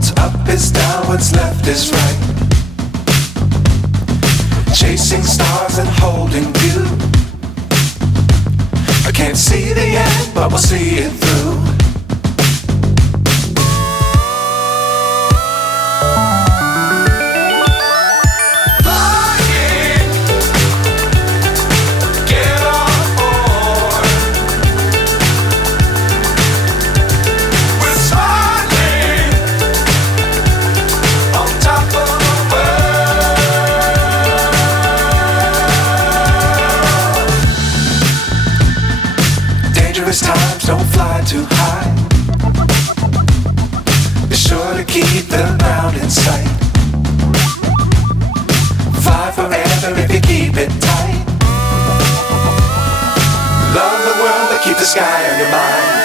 What's up is down, what's left is right. Chasing stars and holding you. I can't see the end, but we'll see it through. Times don't fly too high. Be sure to keep the ground in sight. Fly forever if you keep it tight. Love the world but keep the sky on your mind.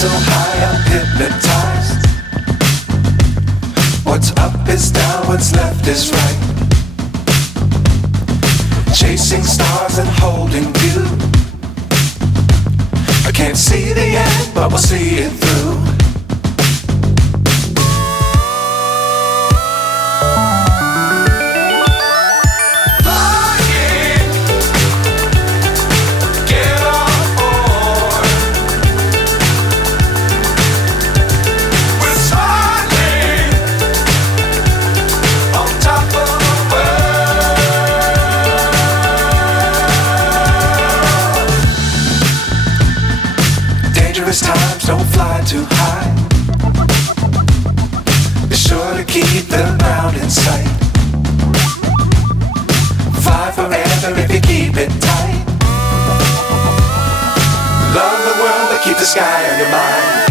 So high I'm hypnotized. What's up is down, what's left is right. Chasing stars and holding you. I can't see the end, but we'll see it through. Times don't fly too high. Be sure to keep the ground in sight. Fly forever if you keep it tight. Love the world but keep the sky on your mind.